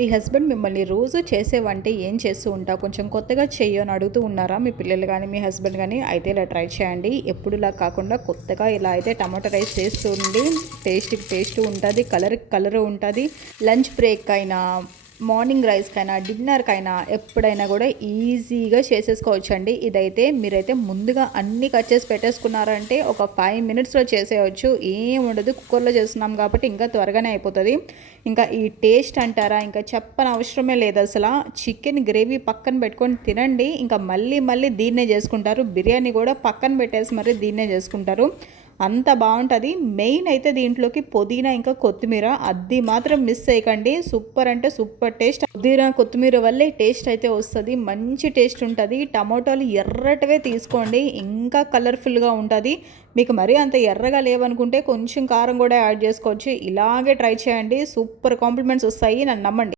మీ husband మిమ్మల్ని రోజు చేసే వంట ఏం చేస్తూ ఉంటావు, కొంచెం కొత్తగా చెయ్యి అని అడుగుతూ ఉన్నారా మీ పిల్లలు కానీ మీ హస్బెండ్ కానీ? అయితే ఇలా ట్రై చేయండి. ఎప్పుడులా కాకుండా కొత్తగా ఇలా అయితే టమాటో రైస్ చేస్తుండి టేస్ట్కి టేస్ట్ ఉంటుంది, కలర్ ఉంటుంది. లంచ్ బ్రేక్ అయినా మార్నింగ్ రైస్కైనా డిన్నర్కైనా ఎప్పుడైనా కూడా ఈజీగా చేసేసుకోవచ్చండి. ఇదైతే మీరైతే ముందుగా అన్నీ కట్ చేసి పెట్టేసుకున్నారంటే ఒక 5 మినిట్స్లో చేసేయచ్చు. ఏం ఉండదు, కుక్కర్లో చేస్తున్నాం కాబట్టి ఇంకా త్వరగానే అయిపోతుంది. ఇంకా ఈ టేస్ట్ అంటారా, ఇంకా చెప్పని అవసరమే లేదు అసలు. చికెన్ గ్రేవీ పక్కన పెట్టుకొని తినండి, ఇంకా మళ్ళీ దీన్నే చేసుకుంటారు. బిర్యానీ కూడా పక్కన పెట్టేసి మరి దీన్నే చేసుకుంటారు, అంత బాగుంటుంది. మెయిన్ అయితే దీంట్లోకి పుదీనా ఇంకా కొత్తిమీర, అది మాత్రం మిస్ చేయకండి. సూపర్ అంటే సూపర్ టేస్ట్. పుదీనా కొత్తిమీర వల్లే టేస్ట్ అయితే వస్తుంది, మంచి టేస్ట్ ఉంటుంది. టమాటోలు ఎర్రటివే తీసుకోండి, ఇంకా కలర్ఫుల్గా ఉంటుంది. మీకు మరీ అంత ఎర్రగా లేవనుకుంటే కొంచెం కారం కూడా యాడ్ చేసుకోవచ్చు. ఇలాగే ట్రై చేయండి, సూపర్ కాంప్లిమెంట్స్ వస్తాయి, నన్ను నమ్మండి.